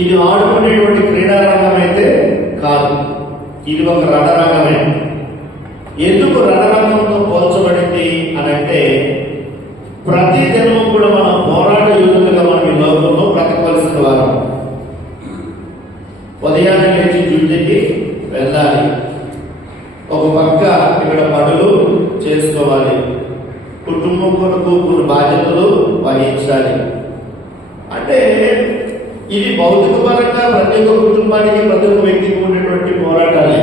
ఇది ఆడుకునేటువంటి క్రీడారంగం అయితే కాదు, ఇది ఒక రణరంగమే. ఎందుకు రణరంగంతో పోల్చబడింది అని అంటే, ప్రతి దినము కూడా మనం పోరాట యోధులుగా మనం ఈ లోకంలో బ్రతకవలసిన వారు. ఉదయాన్నే లేచి డ్యూటీకి వెళ్ళాలి, ఒక పక్క ఇక్కడ పనులు చేసుకోవాలి, కుటుంబం కొరకు కొన్ని బాధ్యతలు వహించాలి. అంటే ఇది భౌతిక పరంగా ప్రతి ఒక్క కుటుంబానికి ప్రతి ఒక్క వ్యక్తికి ఉండేటువంటి పోరాటాలే.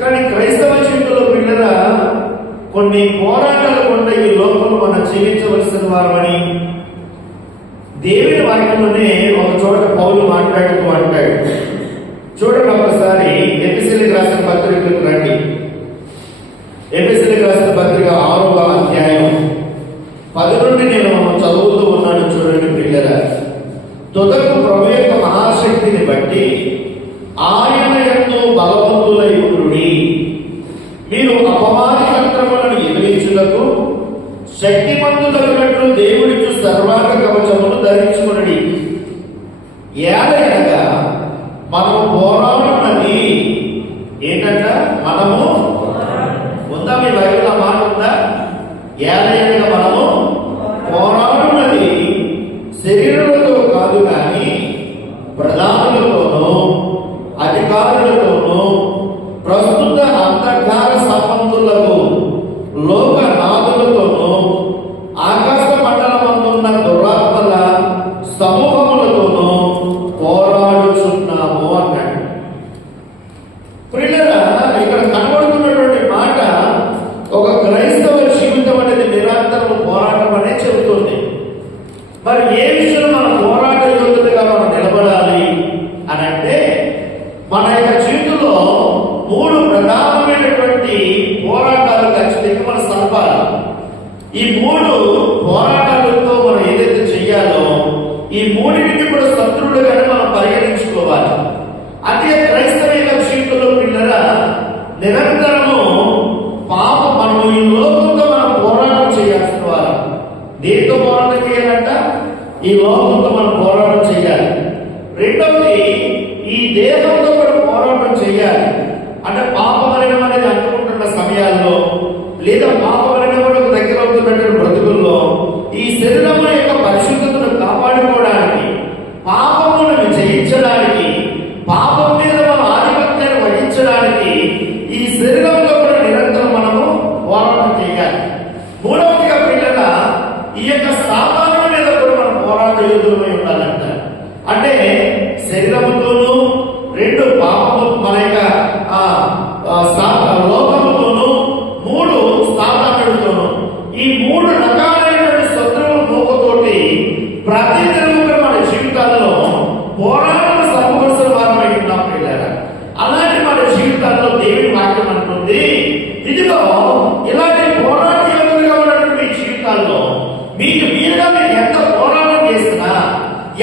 కానీ క్రైస్తవ జీవితంలో పిల్లల కొన్ని పోరాటాలు కూడా ఈ లోకంలో మనం జీవించవలసిన వారమని దేవుని వాక్యంలోనే ఒక చోట పౌలు మాట్లాడుతూ అంటాడు. చూడండి ఒకసారి ఎఫెసీయులకు రాసిన పత్రికకు రండి. ఎఫెసీయులకు రాసిన పత్రిక 6వ అధ్యాయం 10 నుండి నేను చదువుతూ ఉన్నాను. చూడండి పిల్లల, తుదకు ప్రభు యొక్క మహాశక్తిని బట్టి ఆయన యందు బలవంతులై ఉండుడి. మీరు అపవాది తంత్రములను ఎదిరించుటకు శక్తిమంతులైనట్లు దేవుడికి సర్వాంగ కవచమును ధరించుకునడి. ఏలయనగా మనము పోరాడుతున్నది ఏంటంట? మనము ఉందా? మీ బైబిల్ ఆ మాట ఉందా? ఏలయనగా మనము పోరాడుతున్నది శరీరులతో కాదు కానీ ప్రధానులతోనూ అధికారులతోనూ ప్రస్తుత అంధకార సంబంధులకు లోకనాథులతోనూ ఆకాశ మండలమందున్న దురాత్మల సమూహములతోనూ పోరాడుచున్నాము అన్నాడు. ప్రియులారా, ఇక్కడ కనబడుతున్నటువంటి మాట ఒక క్రైస్తవ జీవితం అనేది నిరంతరం పోరాటం అనే చెబుతుంది. మరి ఏ విషయంలో మన పోరాట యోధులుగా మనం నిలబడాలి అని అంటే, మన యొక్క జీవితంలో 3 ప్రధానమైనటువంటి పోరాటాలు ఖచ్చితంగా మనం సలపాలి. ఈ 3 పోరాటాలతో మనం ఏదైతే చెయ్యాలో ఈ 3టిని కూడా శత్రువులుగానే మనం పరిగణించుకోవాలి. అదే క్రైస్తవ జీవితంలో పిల్లరా నిరంతరము మనము ఈ లోకంతో మనం పోరాటం చేయాల్సిన వారు. దేంతో పోరాటం చేయాలంట? ఈ లోకంతో మనం పోరాటం చేయాలి. రెండవది, ఈ దేహంతో కూడా పోరాటం చేయాలి. అంటే పాపమరణం అనేది అనుకుంటున్న సమయాల్లో లేదా పాపమరణం కూడా దగ్గర అవుతున్నటువంటి బ్రతుకుల్లో ఈ శరీరం యొక్క పరిశుద్ధతను కాపాడుకోవడానికి, పాపమును జయించడానికి, పాపం మీద మనం ఆధిపత్యాన్ని వహించడానికి ఈ శరీరంతో కూడా నిరంతరం మనము పోరాటం చేయాలి. మూడవదిగా పిల్లల ఈ యొక్క సాతాను మీద కూడా మనం పోరాట యోధులమై ఉండాలంట. అంటే శరీరముతోనూ, 2 పాపము మన యొక్క లోకముతోనూ, 3 సాతానుడితోనూ, ఈ 3 రకాలైనటువంటి శత్రువుల మోకతోటి ప్రతి దినము మన జీవితాల్లో పోరాటం సమకూర్చిన వారమై ఉన్నాం పిల్లరా. అలాంటి మన జీవితాల్లో దేవుని వాక్యం అంటుంది, ఇదిగో ఇలాంటి పోరాట యోధులుగా ఉన్నటువంటి మీ జీవితాల్లో మీకు మీరుగా మీరు ఎంత పోరాటం చేసినా,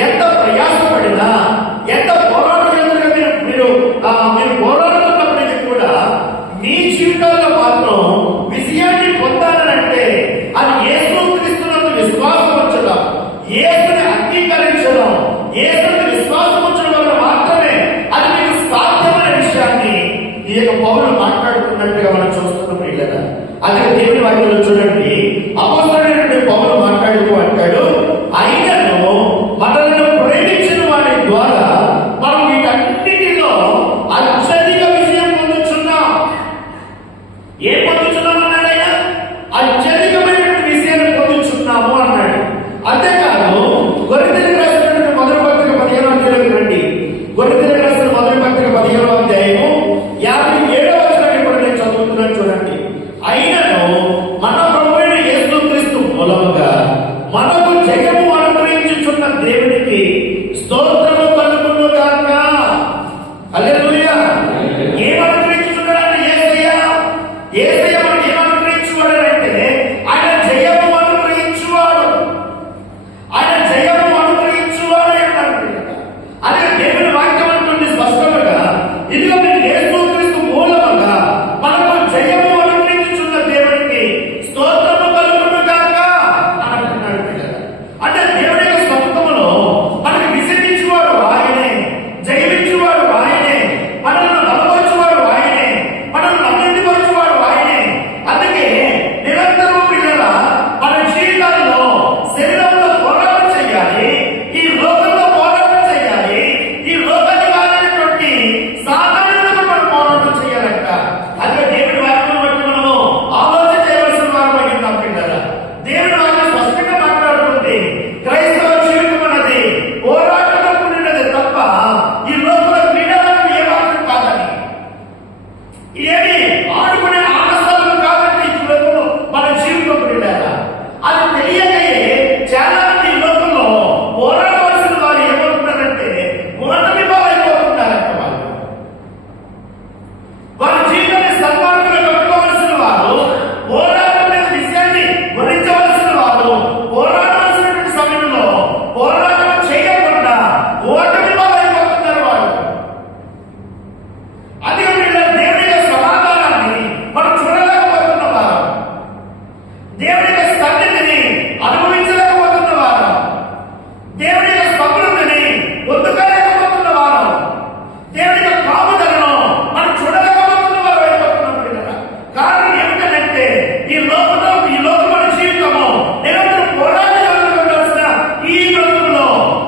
ఎంత ప్రయాసపడినా, ఎంత పోరాట యోధులుగా మీరు పోరాడుతున్నప్పటికీ కూడా మీ జీవితాల్లో మాత్రం విజయాన్ని పొందాలంటే అది యేసుక్రీస్తునందు విశ్వాసం ఉంచడం, యేసుని అంగీకరించడం, యేసుని విశ్వాసం ఉంచడం వల్ల మాత్రమే అది మీకు సాధ్యమైన విషయాన్ని ఈ యొక్క పౌరులు మాట్లాడుతున్నట్టుగా మనం చూస్తున్నాం లేదా? అదే దేవుని వాక్యంలో చూడండి, అపొస్తలుడైన పౌలు మాట్లాడుతూ అంటాడు, అయినను మనల్ని ప్రేమించిన వారి ద్వారా మనం వీటన్నిటిలో అత్యధిక విజయం పొందుతున్నాం. ఏం పొందుతున్నాం అన్నాడు ఆయన? అత్యధికమైనటువంటి విజయాన్ని పొందుతున్నాము అన్నాడు. అంతేకాదు కొరింథీయులకు రాసినటువంటి 1వ పత్రిక 15వ అధ్యాయంలోకి రండి.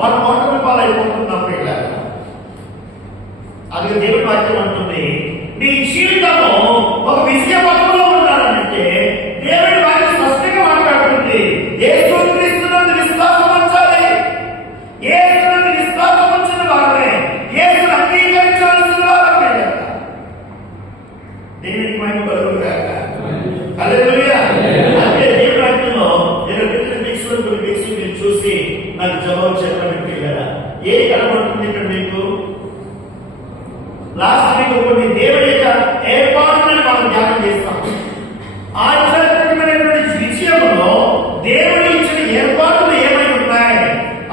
మనం ఓటమి పాలైపోతున్నాం పిల్లలు. అది దేవుడి వాక్యం అంటుంది, నీ జీవితము ఒక విజయ పథంలో ఉన్నారంటే దేవుడి వాక్యం స్పష్టంగా మాట్లాడుతుంది. యేసుక్రీస్తునందు విశ్వాసం ఉంచాలి. యేసునందు విశ్వాసం ఉంచిన వారే యేసును అంగీకరించాల్సిన వారే. దేవునికి మహిమ కలుగుగాక. హల్లెలూయా. అంటే దేవుడి వాక్యంలో నేను పెట్టిన భిక్షులు మీరు చూసి నాకు జవాబు చెప్పండి పిల్లరా. ఏం కనబడుతుంది ఇక్కడ మీకు? లాస్ట్ వీక్ కొన్ని దేవుడి యొక్క ఏర్పాటులను మనం ధ్యానం చేస్తాం. ఆధ్యాత్మికమైనటువంటి విషయంలో దేవుడు ఇచ్చిన ఏర్పాట్లు ఏమై ఉన్నాయి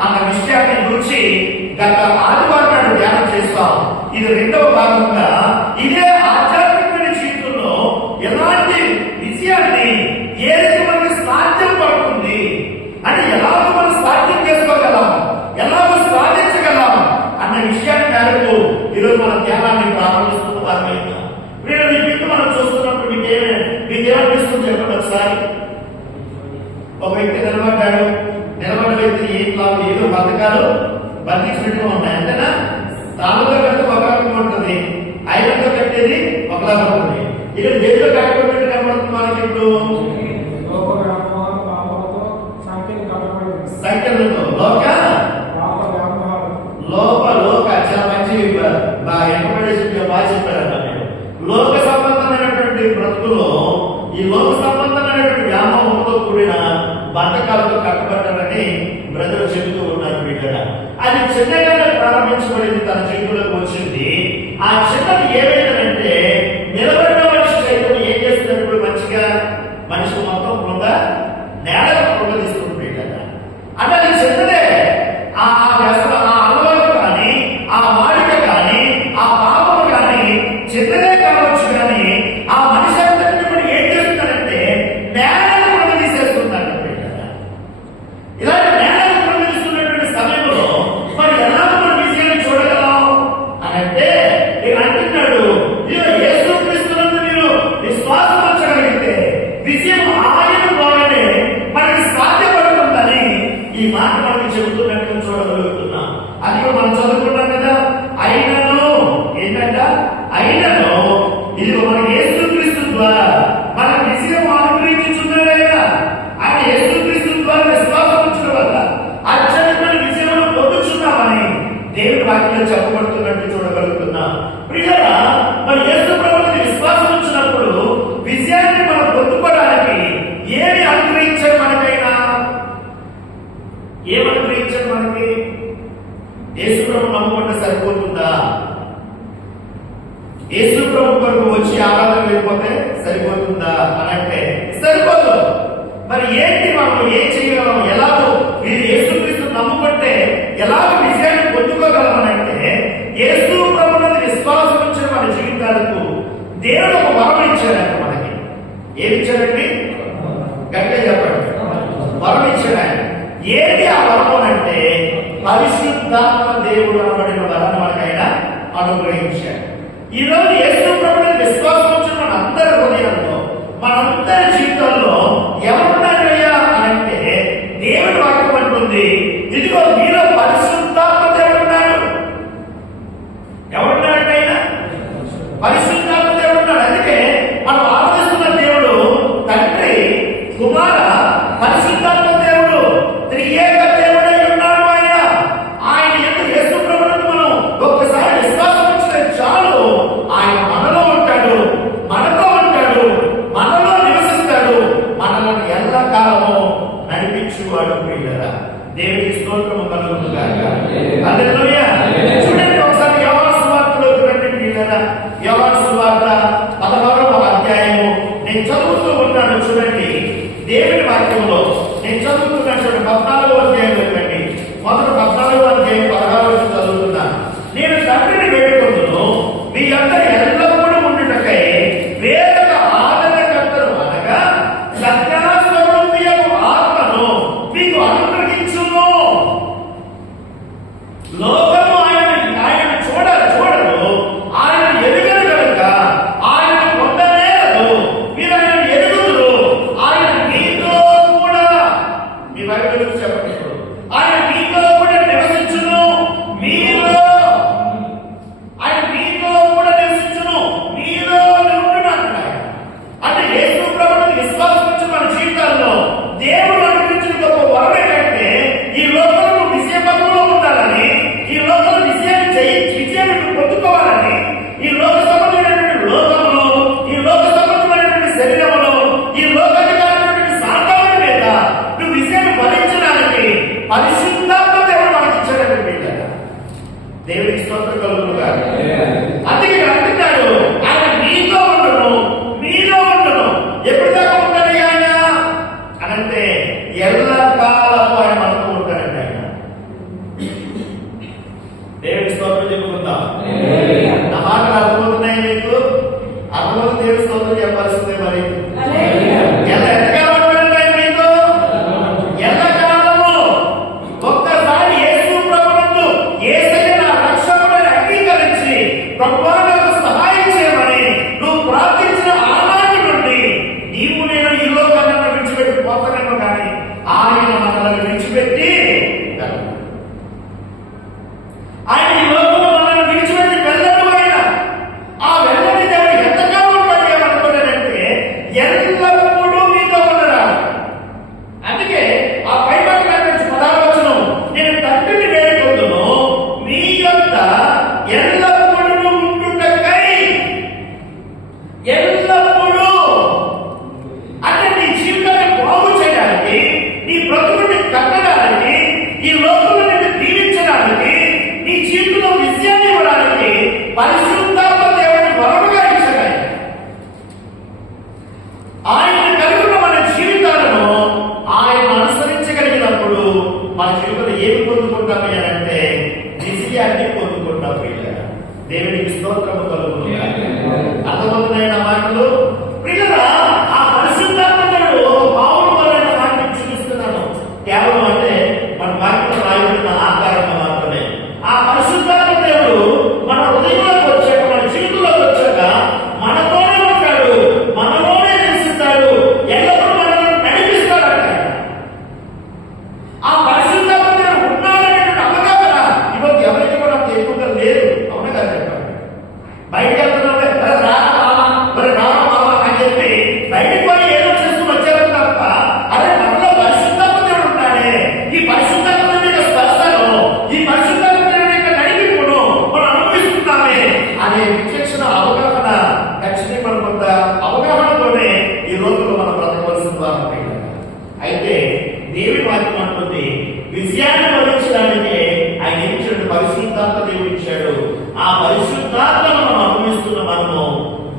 అన్న విషయాన్ని గురించి గత ఆదివారం నాడు ధ్యానం చేస్తాం. ఇది రెండవ భాగంగా ఇదే ఆధ్యాత్మికమైన జీవితంలో ఎలాంటి విషయాన్ని ఏ రీతి మనకి సాధ్యం పడుతుంది అంటే ఎలాగో మనం సాధ్యం చేసుకోగలం, ఎలాగో సాధించగలం అన్న విషయాన్ని మేరకు ఈరోజు మన ధ్యానాన్ని ప్రారంభిస్తున్న వారమైనా ఈ బిడ్డ మనం చూస్తున్నప్పుడు మీకేమనిపిస్తుంది చెప్పండి ఒకసారి. ఒక వ్యక్తి నిలబడ్డాడు, నిలబడ్డ వ్యక్తి ఏదో పథకాలు బంధించినట్టుగా ఉన్నాయి అంతేనా? తానుగా కడితే ఒక రకం ఉంటుంది, ఐదంతో కట్టేది ఒకలాగా ఉంటుంది. ఇక్కడ దేనిలో కట్టబడినట్టు కనబడుతుంది మనకి ఇప్పుడు సంఖ్యలతో లోక చాలా మంచి ఇన్ఫర్మేషన్ బాగా చెప్పారన్న. లోక సంబంధమైనటువంటి బ్రతుకులో ఈ లోక సంబంధమైనటువంటి వ్యామోహంతో కూడిన బంధకాలతో కట్టబడ్డారని బ్రదర్ చెబుతూ ఉన్నారు బిడ్డ. అది చిన్నగానే ప్రారంభించబడింది, తన జీవితంలోకి వచ్చింది. ఆ చిన్నది ఏమైందంటే నిలబడిన మనిషి సైతం ఏం చేస్తున్నప్పుడు మంచిగా మనిషి మొత్తం బృంద నేల బృంద తీసుకుంటుంది కదా. అంటే అది చిన్నదే. ఆ అలవాటు కానీ ఆ వాడిక కానీ ఆ పాపం కానీ చిన్నదే కావచ్చు, కానీ ఆ మనిషి అంతటి కూడా ఏం చేస్తున్నాడంటే నేలను బృంద తీసేస్తున్నాడు. ఇలాంటి నేలను బృంద తీస్తున్నటువంటి సమయంలో మరి ఎలా మన విజయాన్ని చూడగలం అని అంటే అంటున్నాడు, యేసుక్రీస్తునందు మీరు విశ్వాసం ఉంచగలిగితే విజయం ఆయన ద్వారానే మనకి సాధ్యపడుతుందని ఈ మాట మనకి చెబుతున్నట్టు చూడగలుగుతున్నాం. అది మనం చదువుకున్నాం కదా. అయినను ఏంటంట, అయినను ఇది మన యేసుక్రీస్తు ద్వారా మన విజయం అనుగ్రహించుచున్నాడు. ఆయన యేసుక్రీస్తు ద్వారా విశ్వాసం ఉంచడం వల్ల అత్యధికమైన విజయం పొందుచున్నామని దేవుడి వాక్యంలో చెప్పబడుతున్నట్టు చూడగలుగుతున్నాం. ప్రియులారా, మరి యేసు ప్రభువుని విశ్వాసం ఉంచినప్పుడు విజయాన్ని మనం పొందుకోవడానికి ఏమి అనుగ్రహించారు మనకైనా? ఏమనుగ్రహించారు మనకి? యేసు ప్రభు నమ్ముకుంటే సరిపోతుందా? యేసు ప్రభు కొరకు వచ్చి ఆరాధన లేకపోతే సరిపోతుందా అని అంటే సరిపోదు. మరి ఏంటి మనం ఏం చేయగలం? ఎలాగో మీరు యేసుక్రీస్తు నమ్ముకుంటే ఎలాగో విజయాన్ని పొందుకోగలమనంటే యేసు ప్రభువుని విశ్వాసం ఉంచిన మన జీవితాలకు దేవుడు ఒక వరం ఇచ్చాడంట మనకి. ఏమి ఇచ్చాడండి? గట్టిగా చెప్పండి. వరం ఇచ్చాడు ఆయన. ఏంటి ఆ వరం అంటే పరిశుద్ధాత్మ దేవుడు అనబడిన వరాన్ని మనకైనా అనుగ్రహించాడు. ఈ రోజు యేసు ప్రభువుని విశ్వాసం ఉంచిన మన అందరి హృదయంలో మనందరి జీవితంలో ఎవరున్నారయ్యా అంటే దేవుడి వాక్యం అంటుంది, ఇదిగో మీలో పరిశుద్ధాత్మ దేవుడు ఉన్నాడు. ఎవరున్నాడంటే ఆయన పరిశుద్ధాత్మ దేవుడు ఉన్నాడు. అందుకే మనం ఆరాధిస్తున్న దేవుడు తండ్రి, కుమార, పరిశుద్ధాత్మ దేవుడు, త్రియేక దేవుడై ఉన్నాడు. ఆయన ఎందుకు యేసు ప్రభువుని మనం ఒక్కసారి విశ్వాసం ఉంచితే చాలు, ఆయన మనలో ఉంటాడు, మనతో ఉంటాడు, మనలో నివసిస్తాడు, మనల్ని ఎల్లకాలము నడిపించువాడు. ప్రియులారా, దేవునికి స్తోత్రము కలుగును గాక. హల్లెలూయా. చూడండి ఒకసారి యోహాను సువార్తలోకి రండి ప్రియులారా. యోహాను సువార్త 16వ అధ్యాయము నేను చదువుతూ ఉన్నాను. చూడండి దేవుని వాక్యంలో నేను చదువుతున్నాను. చూడండి 14వ అధ్యాయంలోకి రండి. మొదటి 14వ అధ్యాయం 16వ చదువుతున్నాను. నేను తండ్రిని వేడుకొందును, మీ అందరి ఎల్లప్పుడూ ఉండుటకై వేరొక ఆదరణకర్తను అనగా సత్యస్వరూపియగు ఆత్మను మీకు అనుగ్రహించును. లోకము ఆయన చూడదు, ఆయన ఎరుగరు కనుక ఆయన పొందనేరదు. మీరు ఆయన ఎరుగుదురు, ఆయన మీతో కూడా, మీ బైబిల్ చెప్పండి, ఆయన మీతో కూడా నివసించు పరిశుద్ధాత్మ దేవుని వరముగా ఇచ్చాడు. ఆయన కలిగిన మన జీవితాలను ఆయన అనుసరించగలిగినప్పుడు మన జీవితంలో ఏమి పొందుకుంటాము అంటే విజయాన్ని పొందుకుంటాం. దేవునికి స్తోత్రము కలుగును. అర్థమవుతున్నాయి నా మాటలు ప్రియులారా? ఆ పరిశుద్ధాత్మ దేవుడు పౌలు వలన వాటిని చూపిస్తున్నాడు. కేవలం అంటే మన వాక్యంలో రాయబడిన ఆకారం మాత్రమే. ఆ పరిశుద్ధాత్మ దేవుడు మన హృదయంలోకి వచ్చాక, మన జీవితంలోకి వచ్చాక మనతోనే ఉంటాడు, మనలోనే నిలుస్తాడు, ఎల్లప్పుడూ మనల్ని నడిపిస్తాడు. ఆ పరిశుద్ధాత్మ దేవుడు ఉన్నాడనేటువంటి అవగాహన ఈరోజు ఎవరికి కూడా అంత ఎక్కువగా లేదు. అవునా కదా చెప్పండి? బయటకు వెళ్తున్నాడే అని చెప్పి బయటకు పోయి ఏదో చేసుకుని వచ్చారు తప్ప, అరే మనలో పరిశుద్ధాత్మ దేవుడు ఉన్నాడే, ఈ పరిశుద్ధాత్మ దేవుడి యొక్క స్పర్శను, ఈ పరిశుద్ధాత్మ దేవుడి యొక్క నడిపింపును మనం అనుభవిస్తున్నామే అనే విచక్షణ అవగాహన ఖచ్చితంగా మన కొంత అవగాహనతోనే ఈ రోజుల్లో మనం బ్రతకవలసిన వారు. అయితే దేవుడి వాక్యం అంటుంది విజయాన్ని వరించడానికి ఆయన ఇచ్చాడు, పరిశుద్ధాత్మ దేవుడు ఇచ్చాడు. ఆ పరిశుద్ధాత్మను మనం అనుభవిస్తున్న మనము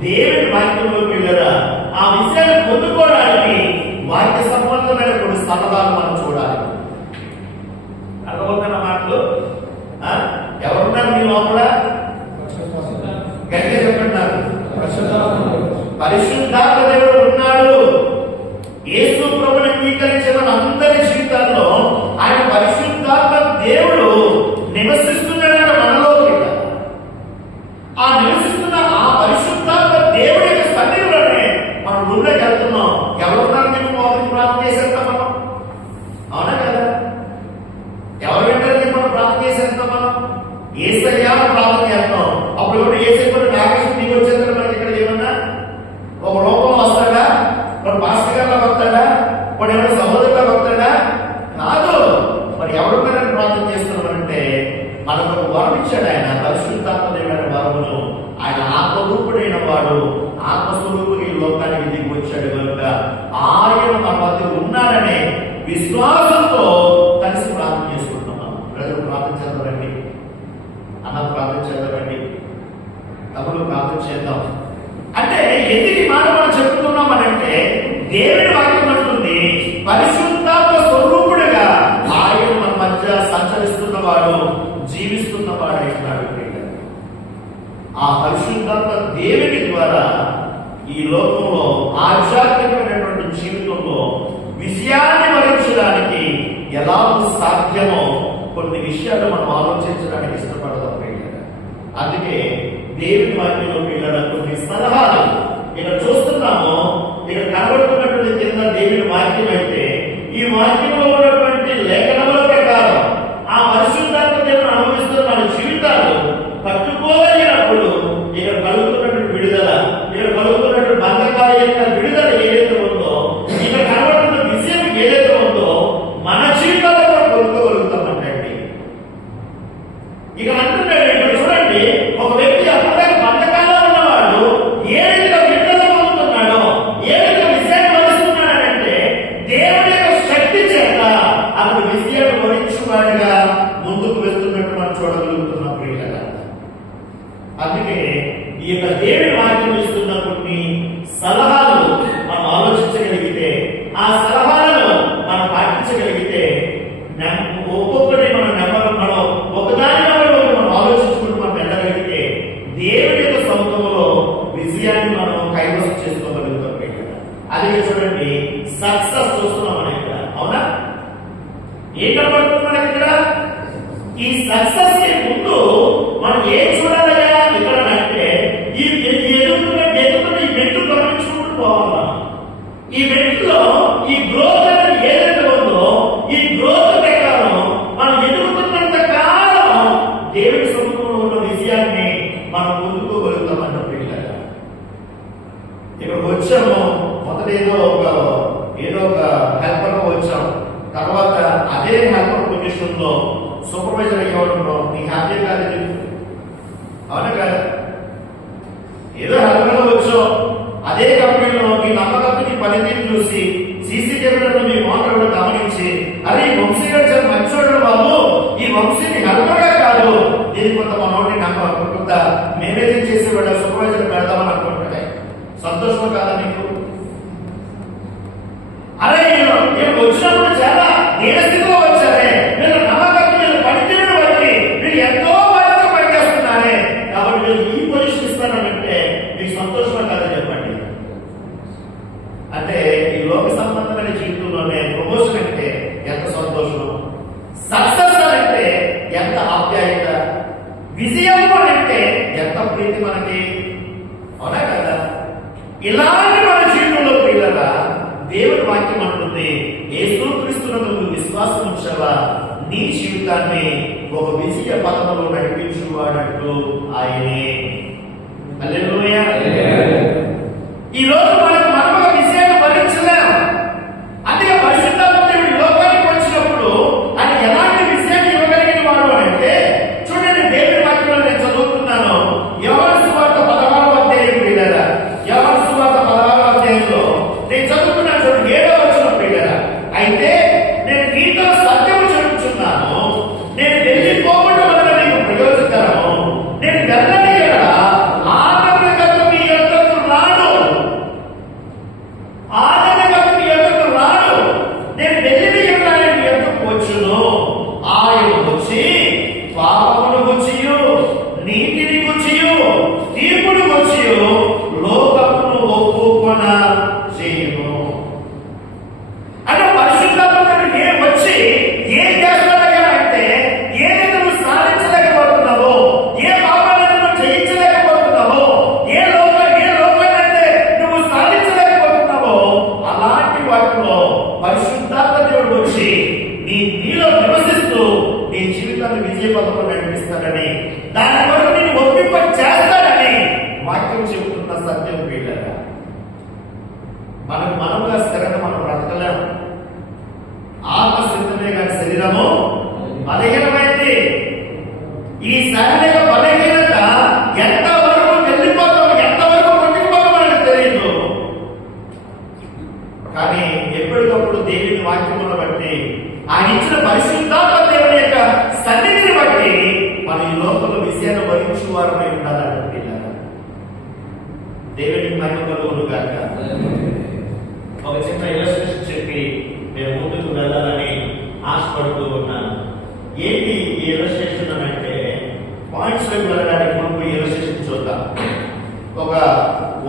దేవుడి వాక్యంలోకి వెళ్ళరా ఆ విషయాన్ని పొందుకోవడానికి వాక్య సంబంధమైన కొన్ని స్థలాలు మనం చూడాలి. అర్థమవుతున్న మాటలు ఎవరున్నారు మీ లోపల? గట్టిగా చెప్తున్నారు. పరిశుద్ధాత్మ దేవుడు ఉన్నాడు. యేసు ప్రభువుని అంగీకరించిన అందరి జీవితాల్లో ఆయన పరిశుద్ధాత్మ దేవుడు నివసిస్తున్నాడన్న మనలో. ఆ నివసిస్తున్న ఆ పరిశుద్ధాత్మ దేవుడి యొక్క సన్నిధిలోనే మనం రూమ్లోకి వెళ్తున్నాం. ఎవరున్నారు మీకు మొదటి ప్రార్థన చేసేస్తాం మనం? అవునా కదా? ఎవరు వెంటనే మనం ప్రార్థన చేసేస్తాం? మనం యేసయ్యా ప్రార్థన చేస్తాం. అప్పుడు కూడా యేసయ్య నాగేశ్వరం నీకు వచ్చేందుకు మనకి ఇక్కడ ఏమన్నా ఒక రూపం వస్తాడా? వాడు మాస్టర్ గారిలో వస్తాడా? వాడు ఎవరైనా సహోదరులో వస్తాడా? కాదు. మరి ఎవరున్నారని ప్రార్థన చేస్తున్నామంటే మనకు ఒక వరం ఇచ్చాడు ఆయన, పరిశుద్ధాత్మ దేవుడైన వరమును. ఆయన ఆత్మరూపుడైన వాడు, ఆత్మస్వరూపుడు ఈ లోకానికి దిగి వచ్చాడు కనుక ఆయన మన మధ్య ఉన్నాడనే విశ్వాసంతో కలిసి ప్రార్థన చేసుకుంటున్నాం. ప్రజలు ప్రార్థన చేద్దామండి, అన్న ప్రార్థన చేద్దామండి, తమ్ముడు ప్రార్థన చేద్దాం. అంటే ఎందుకు ఈ మాట మనం చెప్తున్నాం అనంటే దేవుడి వాక్యం అంటుంది పరిశుద్ధాత్మ స్వరూపుడుగా ఆయన మన మధ్య సంచరిస్తున్నవాడు, జీవిస్తున్నవాడు అయినాడు. ఆ పరిశుద్ధాత్మ దేవుడి ద్వారా ఈ లోకంలో ఆధ్యాత్మికమైనటువంటి జీవితంలో విజయాన్ని వరించడానికి ఎలా సాధ్యమో కొన్ని విషయాలు మనం ఆలోచించడానికి ఇష్టపడదాం. అందుకే దేవుని వాక్యంలో పిల్లల కొన్ని సలహాలు ఇక్కడ చూస్తున్నాము. ఇక్కడ కనబడుతున్నటువంటి కింద దేవుని వాక్యం అయితే ఈ వాక్యంలో ఉన్నటువంటి లేఖనముల ప్రకారం ఆ పరిశుద్ధాత్మ దేవుని అనుభవిస్తున్న మన జీవితాలు పట్టుకోగలిగినప్పుడు ఇక్కడ కలుగుతున్నటువంటి విడుదల, ఇక్కడ కలుగుతున్నటువంటి బంధకాల యొక్క విడుదల ఏదైతే ఉందో, ఇక్కడ కనబడుతున్న విజయం ఏదైతే ఉందో మన జీవితాల్లో కూడా పొందుకోగలుగుతామంటే ఇక్కడ అంటున్నాడు. ఇక్కడ చూడండి, ఒక వ్యక్తి అప్పుడే బంధకాల్లో ఉన్నవాడు ఏ విధంగా విడుదల పొందుతున్నాడో, ఏ విధంగా విజయాన్ని వరిస్తున్నాడంటే దేవుడి యొక్క శక్తి చేత అతను విజయాన్ని వరించువాడిగా ముందుకు వెళ్తున్నట్టు మనం చూడగలుగుతున్నాం. ప్రియులారా, అందుకే ఈ యొక్క దేవుడి వాక్యం ఇస్తున్న కొన్ని సలహాలు మనం ఆలోచించగలిగితే, ఆ సలహాలను మనం పాటించగలిగితే, ఒక్కొక్కటి మనం ఒకదాని మనం ఆలోచించుకుంటూ మనం వెళ్ళగలిగితే దేవుడి యొక్క సముద్రంలో విజయాన్ని మనం కైవసం చేసుకోగలుగుతాం. అదే చూడండి, సక్సెస్ చూస్తున్నాం మనం ఇక్కడ. అవునా? ఏం కనబడుతుంది మనకి ఇక్కడ? ఈ సక్సెస్ కి ముందు మనం ఏం చూడాలయ్యా ఇక్కడ అంటే ఈ ఎదుగుతున్న ఈ మెట్టు గమనించుకుంటూ పోవాలా. ఈ మెట్టులో ఈ గ్రోత్ అనేది ఏదైతే ఉందో ఈ గ్రోత్ ప్రకారం మనం ఎదుగుతున్నంత కాలం దేవుడి సముద్రంలో ఉన్న విజయాన్ని మనం పొందుకోగలుగుతామన్న పిల్లలు. ఇక్కడ వచ్చాము, మొదట ఏదో ఒక హెల్పర్ గా వచ్చాం. తర్వాత అదే హెల్పర్ పొజిషన్ లో సూపర్వైజర్ అయ్యేవాడు నీ హ్యాపీ కాదు. అవునా కాదు? ఏదో హెల్పర్ గా వచ్చాం, అదే కంపెనీలో మీ నమ్మకత్తుని పనితీరు చూసి సీసీ కెమెరాలో మీ మోటార్లు గమనించి అరే ఈ వంశీ గారు చాలా మంచోడు బాబు, ఈ వంశీని హెల్పర్ గా కాదు దీని కొంత మనోడిని కొంత మేనేజింగ్ చేసేవాడు సూపర్వైజర్ పెడదామని అనుకుంటాడే. సంతోషం కాదా మీకు? అరే నేను వచ్చినప్పుడు చాలా దీనస్థితిలో వచ్చారే, మీరు నమ్మకం మీరు పనితీరును బట్టి మీరు ఎంతో బాధ్యత పనిచేస్తున్నారే, కాబట్టి మీరు ఈ పొజిషన్ ఇస్తానంటే మీకు సంతోషం కాదని చెప్పండి. అంటే ఈ లోక సంబంధమైన జీవితంలోనే ప్రమోషన్ అంటే ఎంత సంతోషం, సక్సెస్ అంటే ఎంత ఆప్యాయత, విజయం అంటే ఎంత ప్రీతి మనకి, అవునా కదా? ఇలాంటి మన జీవితంలో ప్రియులరా దేవుని వాక్యం అంటుంది, యేసుక్రీస్తునందు నువ్వు విశ్వాసం ఉంచావా నీ జీవితాన్ని ఒక విజయ పథంలో నడిపించువాడంటూ ఆయనే. హల్లెలూయా. ఈ రోజు మనకు ఒక విజయాన్ని భరించలేం. అందుకే పరిశుద్ధాత్మ దేవుడు లోకానికి వచ్చినప్పుడు ఆయన ఎలాంటి విజయాన్ని ఇవ్వగలిగిన వాడు అంటే, చూడండి దేవుని వాక్యంలో నేను చదువుతున్నాను, యోహాను సువార్త 16వ అధ్యాయం ప్రియులారా, యోహాను సువార్త 16వ అధ్యాయంలో నేను చదువుతున్నాను చూడండి 7వ వచనం ప్రియులారా. అయితే నేను నీతో సత్యము చెప్పుచున్నాను, నేను వెళ్ళిపోవడం వలన నీకు ప్రయోజనకరము, నేను వెళ్ళని ఎడల ఆదరణకర్త మీ యొద్దకు రాడు, ఆదరణకర్త మీ యొద్దకు రాడు, నేను వెళ్ళని ఎడల ఆయన మీ యొద్దకు వచ్చును, ఆయన వచ్చి పాపమును గుచ్చియు నీతిని గుచ్చియు తీర్పును గుచ్చియు లోకమును ఒప్పుకొన చేయును. అంటే పరిశుద్ధాత్మ వచ్చి ఏం చేస్తున్నాడంటే, ఏదైతే నువ్వు సాధించలేకపోతున్నావో, ఏ పాపాలను నువ్వు జయించలేకపోతున్నావో, ఏ లోకాన్ని నువ్వు సాధించలేకపోతున్నావో, అలాంటి వాటిలో పరిశుద్ధాత్మ దేవుడు వచ్చి నీలో నివసిస్తూ నీ జీవితాన్ని విజయపథంలో నడిపిస్తాడని, దాని వరకు నేను ఒప్పింప చేస్తాడని వాక్యం చెబుతున్న సత్యం వీళ్ళగా. మనముగా స్థిరంగా మనం బ్రతకలేము. ఆత్మ సిద్ధమే కానీ శరీరము బలహీనమైంది. ఈ శారీరక బలహీనత ఎంతవరకు వెళ్ళిపోతామో, ఎంతవరకు కొట్టుకుపోతామో మనకు తెలియదు. కానీ ఎప్పటికప్పుడు దేవుని వాక్యములను బట్టి, ఆయన ఇచ్చిన పరిశుద్ధాత్మ దేవుని యొక్క సన్నిధిని బట్టి మన ఈ లోకంలో విషయాన్ని భరించు వారమై ఉండాలంటే దేవునికి మహిమ కలుగును గాక. ఒక చిన్న ఇలస్ట్రేషన్ చెప్పి నేను ముందుకు వెళ్ళాలని ఆశపడుతూ ఉన్నాను. ఏంటి ఈ ఇలస్ట్రేషన్ అంటే, పాయింట్స్ వైపు వెళ్ళడానికి ముందు ఈ ఇలస్ట్రేషన్ చూద్దాం. ఒక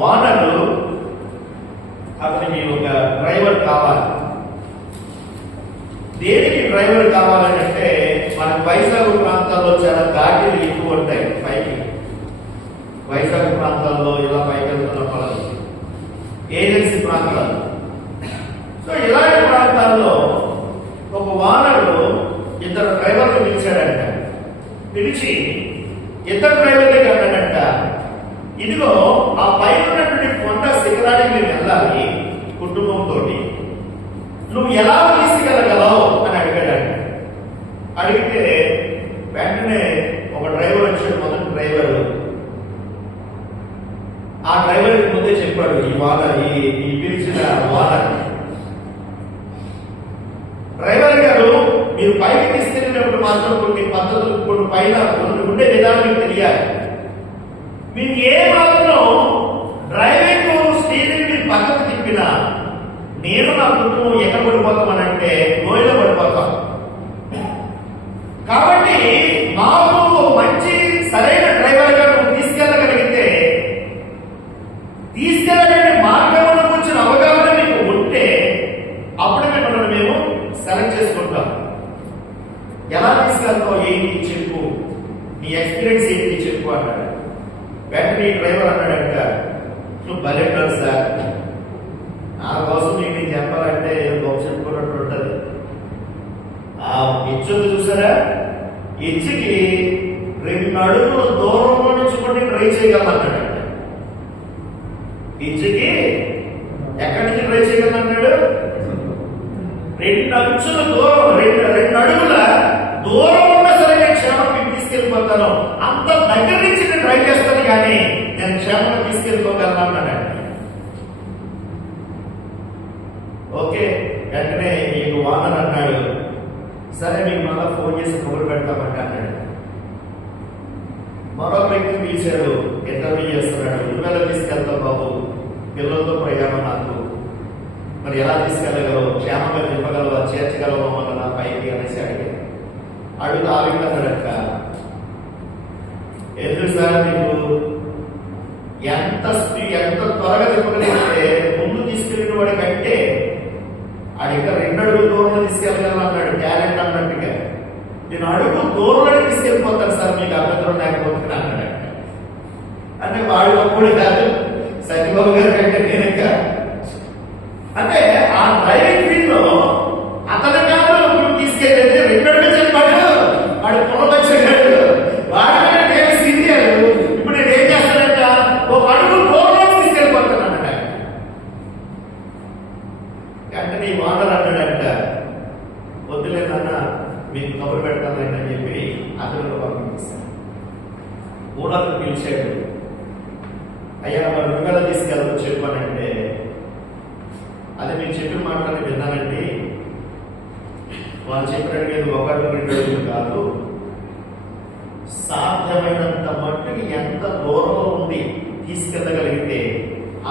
ఓనరు అతనికి ఒక డ్రైవర్ కావాలి. దేనికి డ్రైవర్ కావాలంటే, మన వైజాగ్ ప్రాంతాల్లో చాలా ఘాటీలు ఎక్కువ ఉంటాయి. పైకి వైజాగ్ ప్రాంతాల్లో ఇలా పైకి వెళ్తున్న పనులు, ఏజెన్సీ ప్రాంతాలు. సో ఇలాంటి ప్రాంతాల్లో ఒక ఓనరు ఇద్దరు డ్రైవర్లు పిలిచాడంట. పిలిచి ఇద్దరు డ్రైవర్లకి అన్నాడంట, ఇదిగో ఆ పైన ఉన్నటువంటి కొండ శిఖరానికి మీరు వెళ్ళాలి కుటుంబంతో, నువ్వు ఎలా తీసుకెళ్ళగలవు అని అడిగాడంట. అడిగితే వెంటనే ఒక డ్రైవర్ వచ్చాడు, మొదటి డ్రైవర్. ఆ డ్రైవర్కి ముందే చెప్పాడు ఈ పిలిచిన ఓనర్, డ్రైవర్ గారు మీరు పైకి తీసుకెళ్ళినప్పుడు మాత్రం కొన్ని పద్ధతులు, కొన్ని పైన ఉండే విధానం మీకు తెలియాలి. మీరు ఏ మాత్రం డ్రైవింగ్ స్టీరింగ్ మీరు పక్కకు తిప్పినా నేను నా కుటుంబం ఎక్కడ పడిపోతామనంటే లోయలో పడిపోతాం. కాబట్టి మాకు మంచి సరైన డ్రైవర్ గా నువ్వు తీసుకెళ్ళగలిగితే, తీసుకెళ్ళగలిగే మార్గంలో వచ్చిన అవగాహన మీకు ఉంటే అప్పుడు మిమ్మల్ని మేము సెలెక్ట్ చేసుకుంటాం. ఎలా తీసుకెళ్తావు, ఏంటి చెప్పు, నీ ఎక్స్పీరియన్స్ ఏంటి చెప్పు అన్నాడు. వెంటనే డ్రైవర్ అన్నాడంట, నువ్వు బలెట్టారు సార్, నా కోసం మీకు చెప్పాలంటే గొప్ప చెప్పుకున్నట్టు ఉంటుంది. ఆ ఇచ్చుంది చూసారా, ఇచ్చికి 2 అడుగులు దూరంలో నుంచి కొన్ని ట్రై చేయగలన్నాడు. ఇచ్చికి ఎక్కడి నుంచి ట్రై చేయగలన్నాడు? 2 అంచుల దూరం, 2 అడుగుల దూరం ఉన్నా సరే నేను క్షేమంగా తీసుకెళ్ళిపోతాను, అంత దగ్గర నుంచి నేను ట్రై చేస్తాను, కానీ నేను క్షేమంగా తీసుకెళ్ళిపోగలను అన్నాడు. ఓకే, వెంటనే నీకు ఓనర్ అన్నాడు, సరే మీకు మళ్ళా ఫోన్ చేసి కబురు పెడతామంటే అన్నాడు. మరొక పిలిచాడు, ఇంటర్వ్యూ చేస్తున్నాడు. నువ్వెలా తీసుకెళ్తావు బాబు, పిల్లలతో ప్రయాణం నాకు, మరి ఎలా తీసుకెళ్ళగలవు, క్షేమంగా చెప్పగలవా, చేర్చగలవా మన నా పైకి అనేసి అడిగాడు. అడుగుతూ ఆవిడక ఎందుకు సార్ మీకు ఎంత త్వరగా తిప్పగలిగితే ముందు తీసుకెళ్ళిన వాడి కంటే ఆడు ఇంకా 2 అడుగులు దూరంలో తీసుకెళ్ళగలను అన్నాడు. టాలెంట్ అన్నట్టుగా నేను అడుగు దూరంలో తీసుకెళ్ళిపోతాను సార్, మీకు అభ్యంతరం లేకపోతే అన్నాడు. అంటే వాడు అప్పుడు కాదు, సత్యబాబు గారి కంటే నేనక అంటే ఆ డ్రైవింగ్ ఫీల్డ్ లో అతని కాదు ఇప్పుడు తీసుకెళ్ళేది 2 అడుగులు చెప్పాడు. వాడు పొలబచ్చాడు, వాడు నేను సీనియర్, ఇప్పుడు నేను ఏం చేస్తానంట, ఒక అడుగు దూరంలో తీసుకెళ్ళిపోతాను అన్నాడు. అంటే నీ ఓనర్ అన్నాడంట, వద్దులేదన్న మీకు కబురు పెడతానండి అని చెప్పి అతను పంపించాడు. ఓనర్ పిలిచాడు, అయ్యా మరి నువ్వు తీసుకెళ్తా చెప్పానంటే, అది మీరు చెప్పిన మాటలు విన్నానండి, వాళ్ళు చెప్పినట్టు 1 2 అడుగులు కాదు, సాధ్యమైనంత మట్టుకి ఎంత దూరంలో ఉండి తీసుకెళ్ళగలిగితే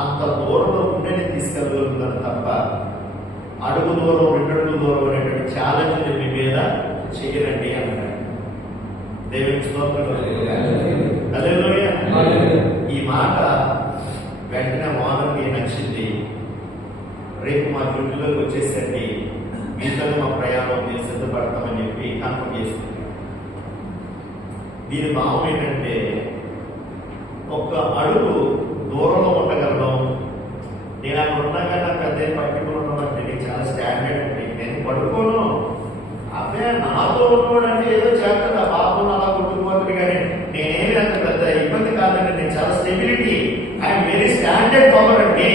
అంత దూరంలో ఉండే తీసుకెళ్ళగలుగుతాను తప్ప అడుగు దూరం 2 అడుగులు దూరం అనేటువంటి ఛాలెంజ్ మీ మీద చేయరండి అన్నాడు. దేవుని స్తోత్రం. హల్లెలూయా. ఈ మాట వెంటనే ఓనర్కి నచ్చింది. రేపు మా డ్యూటీలోకి వచ్చేసరికి మీతో మా ప్రయాణం మేము సిద్ధపడతామని చెప్పి కన్ఫర్మ్ చేసుకుంటాం. దీని భావం ఏంటంటే, ఒక్క అడుగు దూరంలో ఉండగలను, నేను అక్కడ ఉన్నాగా నాకు పెద్ద పర్టికులర్ ఉన్నదంటే నేను చాలా స్టాండర్డ్ అండి, నేను పడుకోను, అబ్బాయి నాతో ఉన్నవాడంటే ఏదో చేస్తాను, ఆ బాబును అలా కొట్టుకోవాలి, కానీ నేనేమి అంత పెద్ద ఇబ్బంది కాదండి, నేను చాలా stability, I'm very standard power అండి,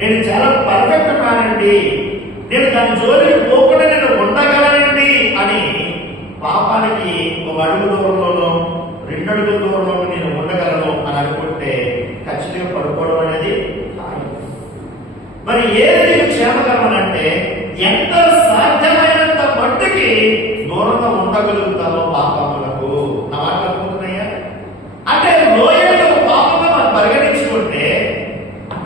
నేను చాలా పర్ఫెక్ట్ కానండి, నేను దాని జోలికి పోకుండా నేను ఉండగలనండి అని పాపానికి 1 అడుగు దూరంలోనూ 2 అడుగుల దూరంలో నేను ఉండగలను అని అనుకుంటే ఖచ్చితంగా పడుకోవడం అనేది మరి ఏది క్షేమకరం అంటే ఎంత సాధ్యమైనంత మట్టుకి దూరంగా ఉండగలుగుతామో పాపములకు. నా మాట అనుకుంటున్నాయా? అంటే లోయలు పాపంగా మనం పరిగణించుకుంటే,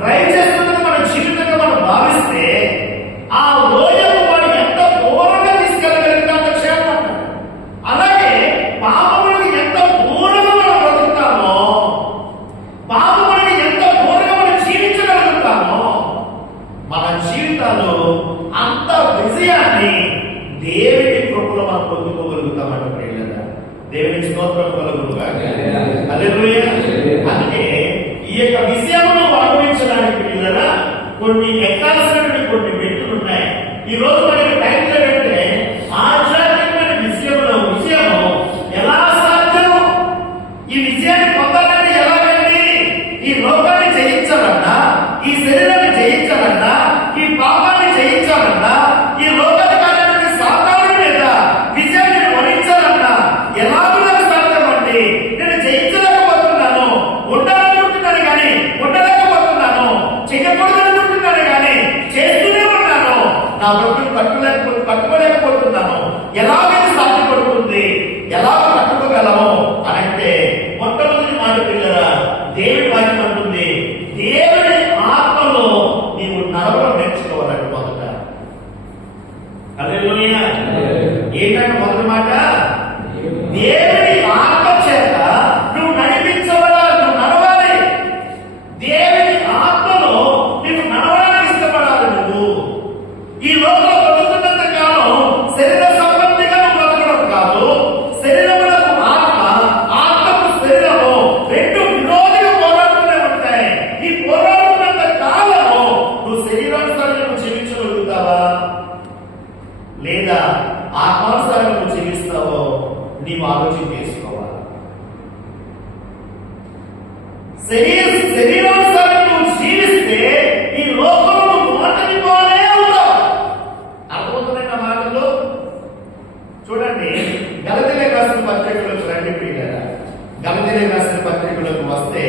డ్రైవ్ చేస్తున్నది మన జీవితంగా మనం భావిస్తే, ఆ లోయలు మనం ఎంత దూరంగా తీసుకెళ్ళగలిగితే అంత క్షేమం అంటారు. అలాగే పాపములకు ఎంత దూరంగా మనం బ్రతుకుతామో, పాపములకు ఎంత దూరంగా మనం జీవించగలుగుతామో, మన జీవితాలు అంత విజయాన్ని దేవుని కృపలో మనం పొందుకోగలుగుతామని ప్రియులారా, దేవుని స్తోత్రం కలుగునుగాక. హల్లెలూయా. అందుకే ఈ యొక్క విషయమును అనుభవించడానికి ప్రియులారా కొన్ని ఎక్కాల్సినటువంటి కొన్ని మెట్టులు ఉన్నాయి. ఈ రోజు మనకి టైటిల్ ఏంటంటే ఆధ్యాత్మికమైన విజయము ఎలా సాధ్యం, ఈ విజయాన్ని పొందాలంటే ఎలాగండి, ఈ లోకాన్ని జయించాలన్నా, ఈ శరీరాన్ని జయించాలన్నా, ఈ పాపాన్ని జయించాలన్నా, ఈ లోకాన్ని కారణమైన సాతాను మీద విజయాన్ని వరించాలన్నా ఎలాగో నాకు సాధ్యం అండి. నేను జయించలేకపోతున్నాను, ఉండాలనుకుంటున్నాను కానీ ఉండలేకపోతున్నాను, చెయ్యకూడదనుకుంటున్నాను కానీ చేస్తూనే ఉన్నాను, నా బ్రతుకు కట్టుకోలేకపోతున్నాను, ఎలాగైతే సాధ్యపడుతుంది, ఎలా కట్టుకోగలము అని అంటే మొట్టమొదటి మాట పిల్లరా, దేవుడి వాక్యం అంటుంది, దేవుడి ఆత్మలో నీవు నడవడం నేర్చుకోవాలంటే మొదట. హల్లెలూయా. ఏంటంటే మొదటి మాట, దేవుడి ఆత్మ చేత నువ్వు నడిపించబడాలి, నువ్వు నడవాలి. దేవుడి ఆత్మలో నువ్వు నడవడానికి ఇష్టపడాలి. నువ్వు ఈ లోకంలో బతుకుతున్నంత కాలం శరీర సంబంధిగా నువ్వు బతకడం కాదు, శరీరములకు ఆత్మ, ఆత్మకు శరీరము రెండు విరోధిగా పోరాడుతూనే ఉంటాయి. ఈ పోరాడుతున్నంత కాలము నువ్వు శరీరానుసారంగా నువ్వు జీవించగలుగుతావా లేదా ఆత్మానుసారంగా నువ్వు జీవిస్తావో నీవు ఆలోచన చేసుకోవాలి. శరీరానుసారంగా నువ్వు జీవిస్తే ఈ లోకంలో నువ్వు మాటలిపోనే ఉంటావు. అర్థమవుతున్న మాటలు చూడండి. గలతీయులకు రాసిన పత్రికలోకి రండి ప్రియులారా. గలతీయులకు రాసిన పత్రికలోకి వస్తే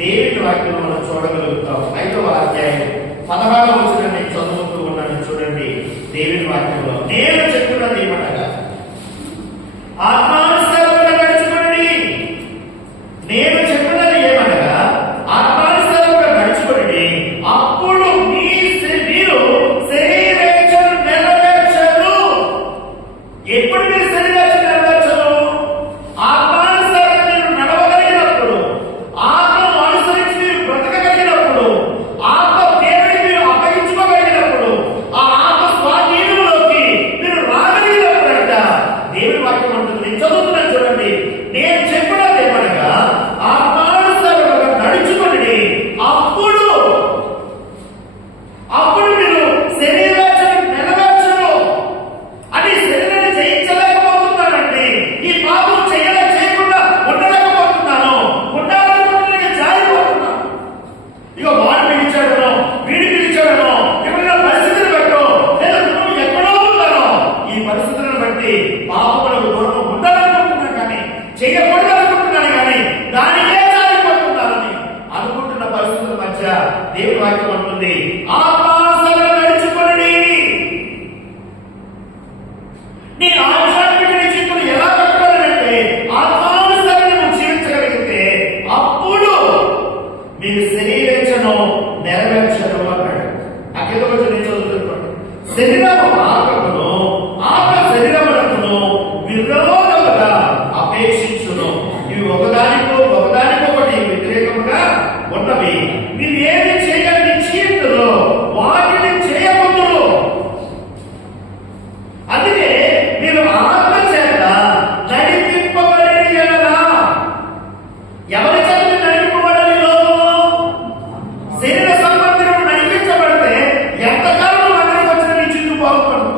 దేవుని వాక్యం మనం చూడగలుగుతాం. 5వ అధ్యాయం 16వ వచనం నేను చదువుతూ ఉన్నాను. చూడండి దేవుని వాక్యంలో, నేను చెప్తున్నది ఏమనగా ఆత్మానుసారంగా నడుచుకోండి, అపేక్షించును. ఇవి ఒకదానికొకటి వ్యతిరేకంగా ఉన్నవి. మీరు ఏమి చేయగలి నిశ్చయించును, వాటిని చేయకూడదు. అందుకే మీరు ఆత్మ చేత నడిపింపబడేది ఎడలా. ఎవరి చేత నడిపింపబడాలి? శరీర సంబంధిలో నడిపించబడితే ఎంతకాలం మందిరం వచ్చిన నీ చుట్టూ బాగుపడదు.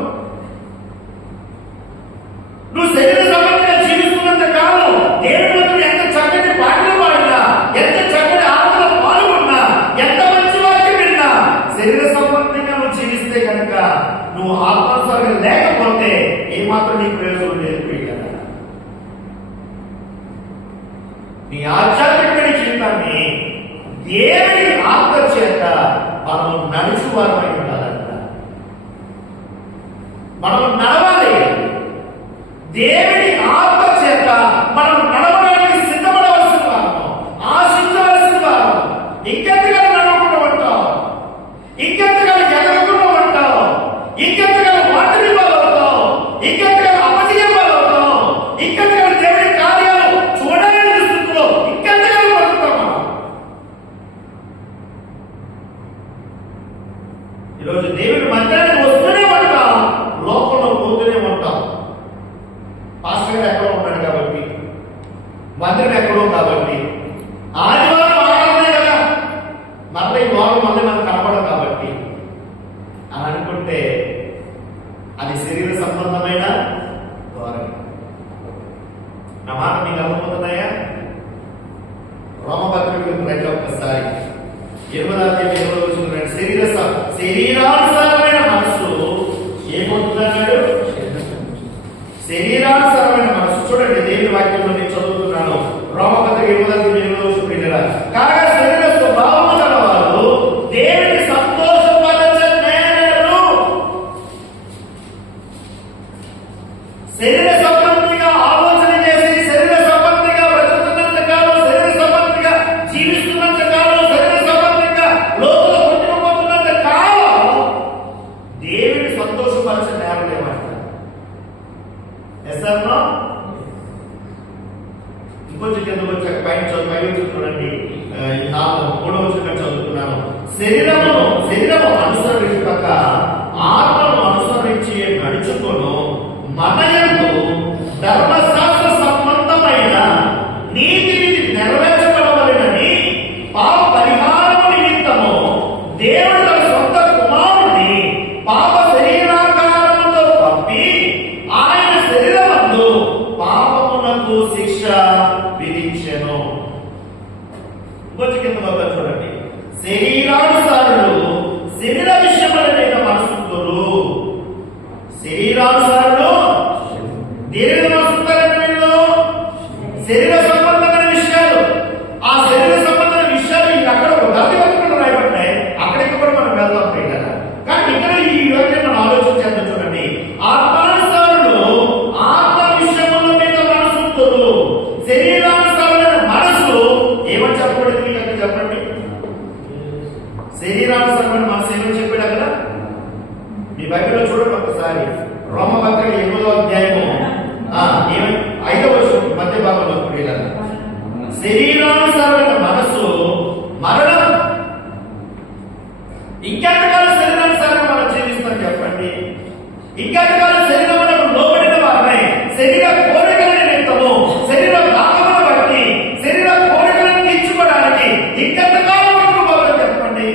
నువ్వు శరీర సంబంధిగా జీవిస్తున్నంత కాలం దేవుడు ఎంత చక్కటి పాటలు పాడినా, ఎంత చక్కటి ఆటలో పాల్గొన్నా, ఎంత మంచి వాక్యం విన్నా, శరీర సంబంధంగా నువ్వు జీవిస్తే కనుక నువ్వు ఆత్మస్వరం లేకపోతే ఏమాత్రం నీ ప్రయోజనం లేదు. నీ ఆధ్యాత్మికమైన జీవితాన్ని దేవుని ఆత్మ చేత మనము నడుచువారమై ఉండాలంట. మనము నడవాలి. దేవుని ఆత్మ చేత మనం నడవడానికి సిద్ధపడవలసిన వారము, ఆశించవలసిన వారము. ఇంకెంతగా నడవకుండా ఉంటాం, ఇంకెంతగా ఎగరకుండా ఉంటాం, ఇంకెంతగా వాటిని పాలవుతాం, ఇంకెంతగా అపజయం పాలవుతాం, ఇంకెంతగా దేవుని కార్యాలు చూడలేని స్థితిలో ఇంకెంతగా బతుకుతాం. ఈరోజు దేవుని మందిరానికి వస్తూనే ఉంటాం, లోకంలో పోతూనే ఉంటాం. పాస్టర్ గారు ఎక్కడో ఉన్నాడు కాబట్టి, మందిరం ఎక్కడో కాబట్టి, ఆదివారం ఆరాధనే కదా, మళ్ళీ ఈ వారం మళ్ళీ మనకు కనపడదు కాబట్టి అని అనుకుంటే అది శరీర సంబంధమైన ద్వారం. నా మాట మీకు అర్థమవుతున్నాయా? రోమపత్రికలకు రండి ఒక్కసారి. 8వ శరీరానుసారమైన మనసు ఏమవుతుందన్నాడు? శరీరానుసారమైన మనసు. చూడండి, దేవుని వాక్యంలో నేను చదువుతున్నాను. రోమపత్రిక 8వ కాగా శరీర స్వభావము గలవారు దేవుని సంతోషపరచనేరరు. శరీర సంబంధిగా ఆలోచన చేసి, శరీర సంబంధిగా బ్రతుకుతున్నంత కాలం, శరీర సంబంధిగా జీవిస్తున్నంత కాలం, శరీర సంబంధిగా లోపల కొట్టుకుపోతున్నంత కాలం దేవుని సంతోషపరచనేరలేమంట. ఇంకొంచెం కిందకు వచ్చాక పైన చూడండి, 3వ వచనం చదువుతున్నాను. శరీరము అనుసరించక ఆత్మను అనుసరించి నడుచుకొను మనయందు ధర్మశాస్త్ర సంబంధమైన నీతిని నెరవేర్చబడవలెనని పాప పరిహారము నిమిత్తము దేవుడు తన సొంత కుమారుని పాప శరీరాకారముతో పంపి ఆయన శరీరమందు పాపమునకు శిక్ష విధించెను. చూడండి, శరీరానుసారులు శరీర విషయములైన మనసుంతురు. శరీరానుసారులు దేని మనసుంటారంటే వీళ్ళు శరీర సంబంధమైన విషయాలు. ఆ శరీర సంబంధమైన విషయాలు అక్కడ గతి వస్తువులు రాయబడ్డాయి. అక్కడికి కూడా మనం వెళ్దాం కదా. కానీ ఇక్కడ ఈ రోజు మనం ఆలోచించేద్దాం. చూడండి, ఆత్మానుసారులు ఆత్మ విషయముల మీద మనసుంతురు. శరీరానుసారమైన మనసు ఏమని చెప్పబడింది? చెప్పండి, శరీరానుసారమైన మనసు ఏమని చెప్పాడు అక్కడ? మీ బైబిల్లో చూడండి ఒకసారి. రోమపత్రిక 8వ అధ్యాయము 5వ వచనం మధ్య భాగంలో శరీరానుసారమైన మనసు మరణం. ఇంకెంతకాలం శరీరానుసారంగా మనం జీవిస్తాం చెప్పండి? ఇంకెంతకాలం శరీరం లోబడిన వారమై శరీర కోరికల నిమిత్తము, శరీర భాగమును బట్టి శరీర కోరికలను తీర్చుకోవడానికి ఇంకెంతకాలం పట్టుకుపోతాం చెప్పండి?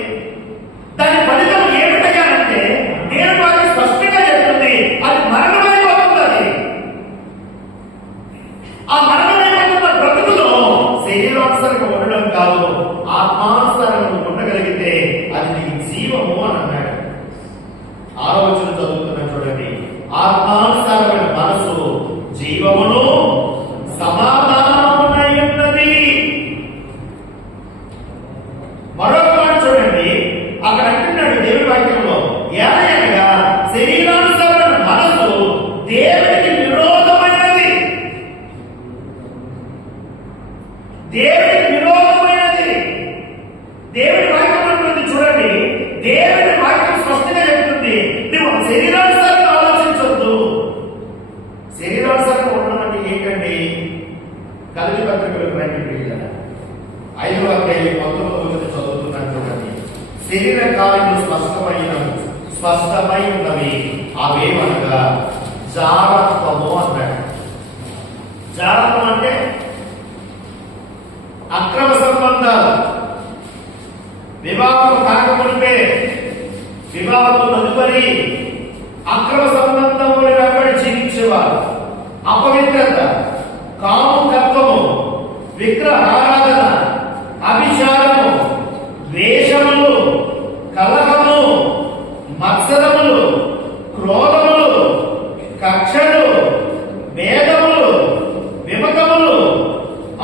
దాని ఫలితం ఏమిటంటే నేను వారికి స్పష్టంగా చెప్తుంది, అది మరణమైపోతుంది. ఆ మరణమైపోతున్న బ్రతుకులో శరీరానుసారంగా ఉండడం కాదు, ఆత్మానుసారంగా ఉండగలిగితే అది నీకు జీవము అని అన్నాడు. 6వ వచనం చదువుతున్నాను చూడండి. ఆత్మానుసారమైన మనసు జీవమును సమాధానమునై ఉన్నది. మరొక మాట చూడండి, అక్కడ అంటున్నాడు దేవుడి వాక్యంలో, ఏమనగా శరీరానుసారమైన మనసు దేవుడికి విరోధమైనది. దేవుడికి విరోధమైనది. దేవుడి వాక్యం అంటుంది చూడండి, దేవుడి వాక్యం స్పష్టంగా చెప్తుంది, నువ్వు శరీరానుసారంగా ఆలోచించొద్దు. శరీరానుసారంగా ఉండడం అంటే ఏంటండి? కలిగి పత్రికలకు రండి ప్రియులారా. 5వ అధ్యాయం 19 చదువుతున్నాను చూడండి. శరీర కార్యములు స్పష్టమై ఉన్నవి, అవేమనగా జారత్వము అన్నాడు. జారత్వం అంటే అక్రమ సంబంధాలు, వివాహం కాకముందే వివాహం తదుపరి అక్రమ సంబంధములు వెంబడి జీవించేవారు, అపవిత్రత, కాముకత్వము, విగ్రహారాధన, అభిచారము, ద్వేషములు, కలహము, మత్సరములు, క్రోధములు, కక్షలు, భేదములు, విమతములు,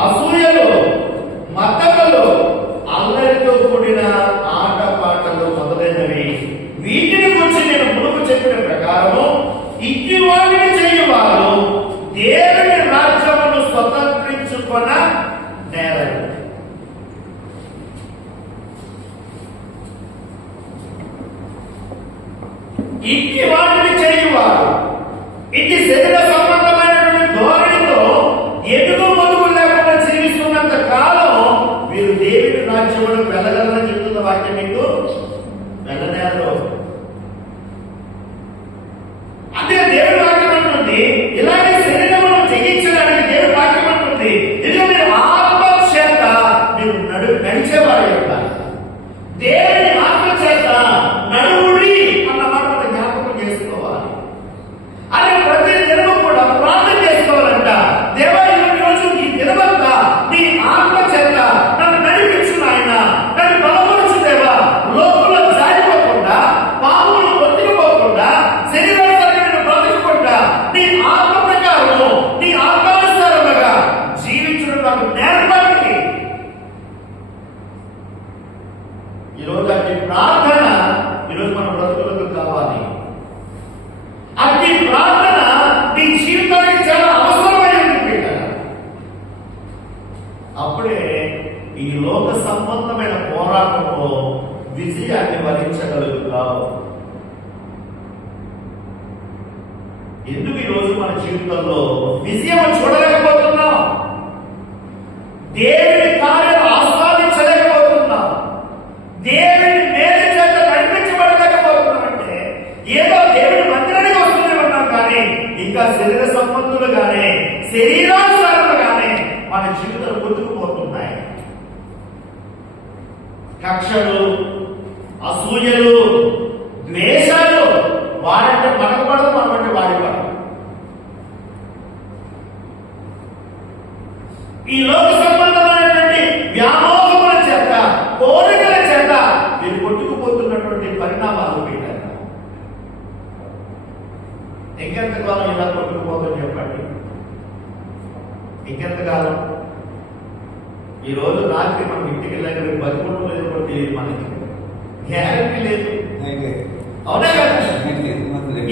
అసూయలు, మతములు, అల్లరితో కూడిన ఆటపాటలు మొదలైనవి, వీటిని గురించి నేను మునుపు చెప్పిన ప్రకారము ఇట్టి వాటిని చేయువారు దేవుని రాజ్యమును స్వతంత్రించుకొన నేరరు. ఇట్టి వాటిని చేయువారు, ఇట్టి శరీర సంబంధమైనటువంటి ధోరణితో ఎదుగు మొదుగు లేకుండా జీవిస్తున్నంత కాలం వీరు దేవుని రాజ్యమును వెళ్ళగలరని చెప్తున్న వాక్యం మీకు వెళ్ళనేరు. అంటే దేవుడి వాక్యం అంటుంది ఇలాంటి శరీరమును జయించడానికి దేవుడి వాక్యం అంటుంది ఇది మీరు ఆత్మ చేత మీరు నడిచేవారు యొక్క దేవుని ఆత్మ చేత నడువుడి అన్న మాట మనం జ్ఞాపకం చేసుకోవాలి. అదే ప్రతి దినము కూడా ప్రార్థన చేసుకోవాలంట. దేవా ఈ రోజు ఈ దినమంతా నీ ఆత్మ చేత నన్ను నడిపించు నాయన, నన్ను బలపరచు దేవా, లోపల జారిపోకుండా, పాములు కొట్టుకుపోకుండా, శరీరాన్ని బ్రతకకుండా నీ ఆత్మ ప్రకారము నీ ఆత్మానుసారముగా జీవించడం నాకు నేర్పండి. ఈరోజు అట్టి ప్రార్థన ఈరోజు మన బ్రతుకులకు కావాలి. అట్టి ప్రార్థన నీ జీవితానికి చాలా అవసరమైనది. అప్పుడే ఈ లోక సంబంధమైన పోరాటంలో విజయాన్ని వరించగలుగుతావు. ఎందుకు ఈరోజు మన జీవితంలో విజయం చూడలేకపోతున్నాం? దేవుని కార్యాలు ఆస్వాదించలేకపోతున్నాం, దేవుని మేలు చేత నడిపించబడలేకపోతున్నామంటే ఏదో దేవుని మందిరానికి వస్తూనే ఉన్నాం కానీ ఇంకా శరీర సంబంధులుగానే శరీరానుసారంగానే మన జీవితాలు కొట్టుకుపోతున్నాయి. కక్షలు, అసూయలు, ద్వేషాలు, వాడంటే మనకు పడదు, మనమంటే వాడి పడదు. ఈ లోక సంబంధమైనటువంటి వ్యామోహముల చేత, కోరికల చేత వీరు కొట్టుకుపోతున్నటువంటి పరిణామాలు పెట్టారు. ఇంకెంతకాలం ఇలా కొట్టుకుపోతుందని చెప్పండి? ఇంకెంతకాలం? ఈ రోజు రాత్రి మనం ఇంటికి వెళ్ళాక 11 లేకపోతే మనకి గ్యారెంటీ లేదు. అవునా కదా?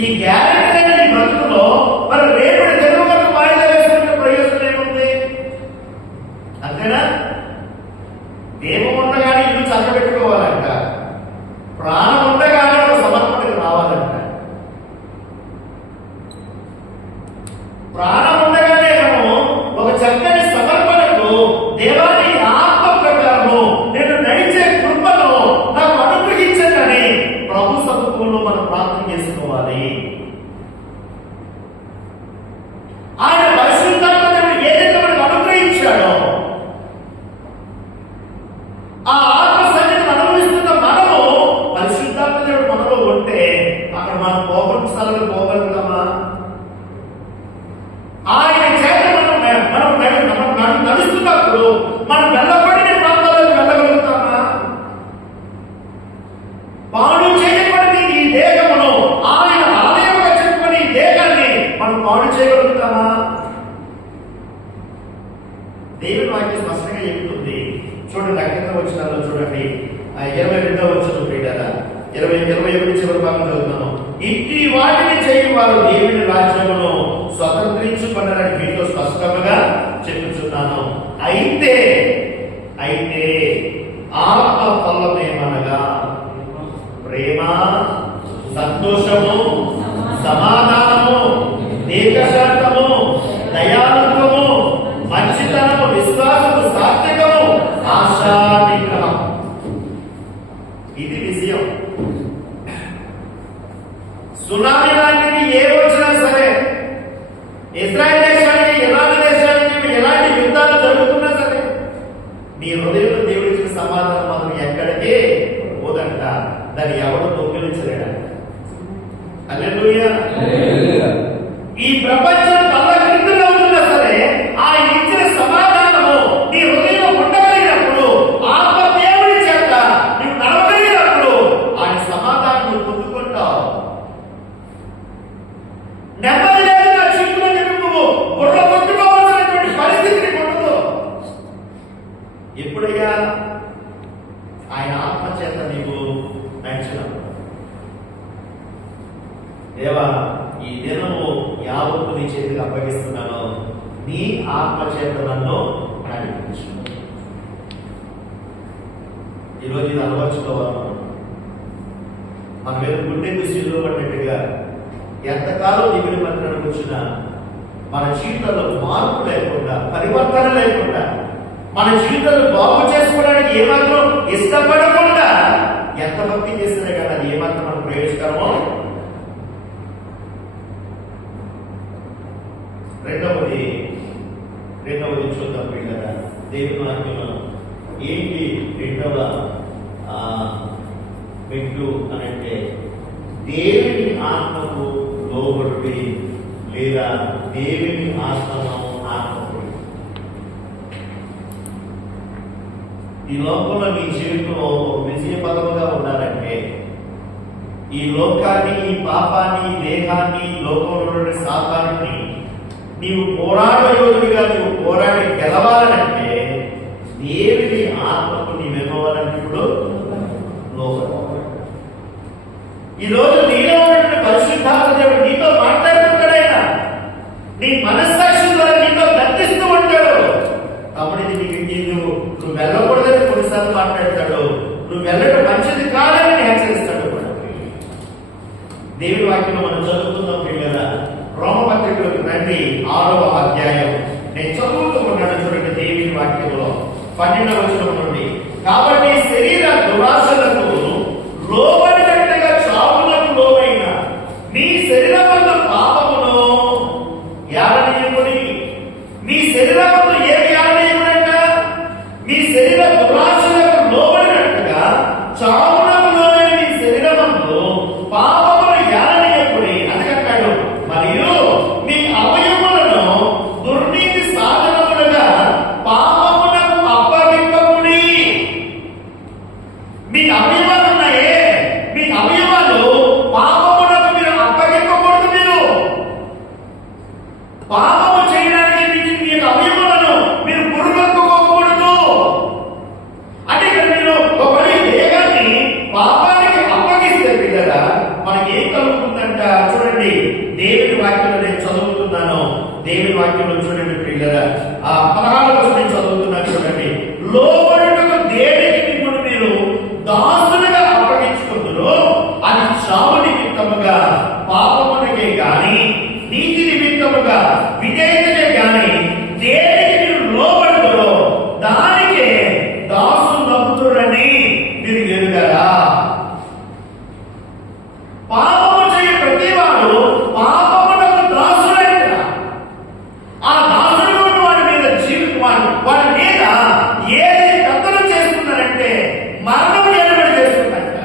ఈ గ్యారెంటీ లేని బతుకులో మరి రేపటి తెలుగు వరకు వాయిదా వేసుకుంటే ప్రయోజనం ఏముంది? అంతేనా? దేవం ఉండగానే ఇల్లు చక్కబెట్టుకోవాలంట, ప్రాణం ఉండగానే ఒక సమర్పణకు రావాలంట. ప్రాణం ఉండగానే మనము ఒక చక్కని సమర్పణకు దేవాన్ని ఆత్మ ప్రకారము నేను నడిచే కృపను నాకు అనుగ్రహించని ప్రభు సముఖంలో మనం ప్రార్థన చేసుకోవాలి. ఆయన పరిశుద్ధాత్మను ఏదైతే మనకు అనుగ్రహించాడో ఆ ఆత్మ సన్నిధిని అనుభవిస్తున్న మనము పరిశుద్ధాత్మ మనలో ఉంటే అక్కడ మనం పోగొట్టు స్థలాలు పోగలుగుతామా? ఆయన చేత మనం నడుస్తున్నప్పుడు మనం వెళ్ళబడిన ప్రాంతాలకు వెళ్ళగలుగుతామా? పాడు చేయబడిన ఈ దేహమును ఆయన ఆలయంగా చెప్పుకొని ఈ దేహాన్ని మనం పాడు చేయగలుగుతామా? దేవుని వాక్యం స్పష్టంగా చెబుతుంది. చూడండి, అక్కడ వచ్చినాలో చూడండి, 22వ వచనం ప్రియులారా, 21 చివరి భాగం చదువుతాను. ఇట్టి వాటిని చేయువారు దేవుని రాజ్యమును స్వతంత్రించుకున్నారని మీతో స్పష్టంగా చెప్పుచున్నాను. అయితే ఆత్మ ఫలమేమనగా ప్రేమ, సంతోషము, సమాధానము, దీర్ఘశాంతము, దయాళుత్వము, ఆత్మచేత నన్ను నడిపించు. ఈరోజు ఇది అలవర్చుకోవాలి. మన మీద గుండెకు సిల్లు పడినట్టుగా ఎంతకాలం దిగులు పట్టడం వచ్చినా మన జీవితంలో మార్పు లేకుండా, పరివర్తన లేకుండా, మన జీవితంలో బాగు చేసుకోవడానికి ఏమాత్రం ఇష్టపడకుండా ఎంత భక్తి చేస్తే కదా అది ఏమాత్రం మనకు ప్రయోజకరమో. రెండవది చూద్దాం పిల్లరా. దేవుని వాక్యంలో ఏంటి రెండవ మెట్టు అని అంటే దేవుని ఆత్మకు లోబడి లేదా దేవుని ఆత్మను ఆత్మకుడి. ఈ లోకంలో నీ జీవితంలో విజయ పదముగా ఉండాలంటే ఈ లోకాన్ని, ఈ పాపాన్ని, దేహాన్ని, లోకంలో సాతాన్ని నీవు పోరాడయోగుడిగా నీవు పోరాడి గెలవాలంటే దేవుని ఆత్మకు నీవెవ్వాలంటే ఇప్పుడు ఈ రోజు నీలో ఉన్నటువంటి పరిశుద్ధాత్మ దేవుడు నీతో మాట్లాడుతుంటాడైనా, నీ మనస్సాక్షి ద్వారా నీతో గర్తిస్తూ ఉంటాడు. అప్పుడు నువ్వు వెళ్ళకూడదని కొన్నిసార్లు మాట్లాడతాడు, నువ్వు వెళ్ళడం మంచిది కాదని హెచ్చరిస్తాడు. దేవుని వాక్యం మనం చదువుకుందాం పిల్లరా. రోమపత్రికలకు రండి, 6వ అధ్యాయం. నేను చదువుతూ ఉన్నాను చూడండి దేవుని వాక్యంలో 12వ వచనం నుండి. కాబట్టి శరీర దురాశలకు లోబడినట్టుగా చావులకు లోబైన మీ శరీరమందు పాపమును యాడనీయకుడి. మీ శరీరమందు ఏమి యాడనీయకుడంట? మీ శరీర దురాశలకు లోబడినట్టుగా చావులకు లోబైన మీ శరీరమందు పాపమును యాడనీయకుడి అందుకంటాడు. మరియు మీ అవయవములను దుర్నీతి సాధనములుగా పాపమునకు అప్పగింపకుడి. మీ అవయవాలు ఉన్నాయే, మీ అవయవాలు పాపమునకు మీరు అప్పగింపకూడదు. మీరు పాపము చేయడానికి మీ అవయవాలను మీరు పురుగొట్టుకోకూడదు. అంటే ఇక్కడ మీరు ఒకరి దేహాన్ని పాపానికి అప్పగిస్తే పిల్లరా మనకి ఏం కలుగుతుందంట చూడండి. దేవుని వాక్యంలో నేను చదువుతున్నాను. దేవుని వాక్యంలో చూడండి పిల్లరా, 16వ వచనం నేను చదువుతున్నాను చూడండి. లోబడుటకు దేనికి మిమ్మల్ని మీరు దాసులుగా అప్పగించుకుందురు, అది చావు నిమిత్తముగా పాపమునకే గాని నీతి నిమిత్తముగా విధేయతకే గాని దేనికి మీరు లోబడుతురో దానికే దాసు నమ్ముతురని మీరు ఎరుగరా. పాపము చేయ ప్రతివాడు పాపమునకు దాసుడంట. ఆ దాసుడు వాడి మీద వాడి మీద ఏది కథలు చేస్తున్నారంటే మరణం ఎలుబడి చేస్తుందంట.